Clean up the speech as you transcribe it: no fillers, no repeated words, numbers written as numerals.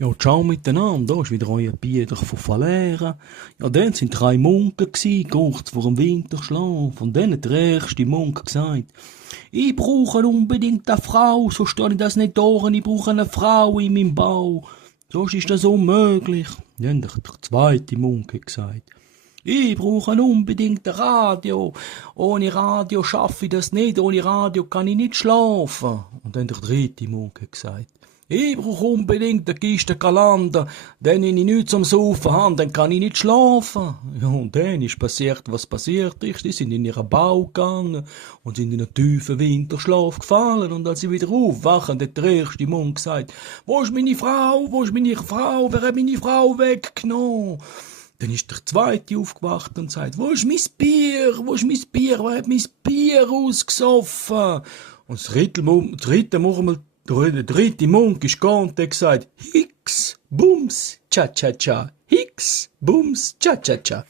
Ja, ciao miteinander, da ist wieder euer Bieder von Valera. Ja, dann sind 3 Munken gsi, kurz vor dem Winterschlaf. Und dann hat der erste Munk gesagt, ich brauche unbedingt eine Frau, so stelle ich das nicht durch, ich brauche eine Frau in meinem Bau. Sonst ist das unmöglich. Dann hat der zweite Munk gesagt, ich brauche unbedingt ein Radio. Ohne Radio schaffe ich das nicht. Ohne Radio kann ich nicht schlafen. Und dann der dritte Munk hat gesagt, ich brauche unbedingt eine Kiste Kalender. Denn wenn ich nichts zum Saufen habe, dann kann ich nicht schlafen. Ja, und dann ist passiert, was passiert ist. Die sind in ihren Bau gegangen und sind in einen tiefen Winterschlaf gefallen. Und als sie wieder aufwachen, hat der erste Munk gesagt, wo ist meine Frau? Wo ist meine Frau? Wer hat meine Frau weggenommen? Dann ist der zweite aufgewacht und sagt, wo ist mein Bier? Wo ist mein Bier? Wer hat mein Bier ausgesoffen? Und der dritte Munk ist gegangen und hat gesagt, Hicks, Bums, Cha-Cha-Cha, Hicks, Bums, Cha-Cha-Cha.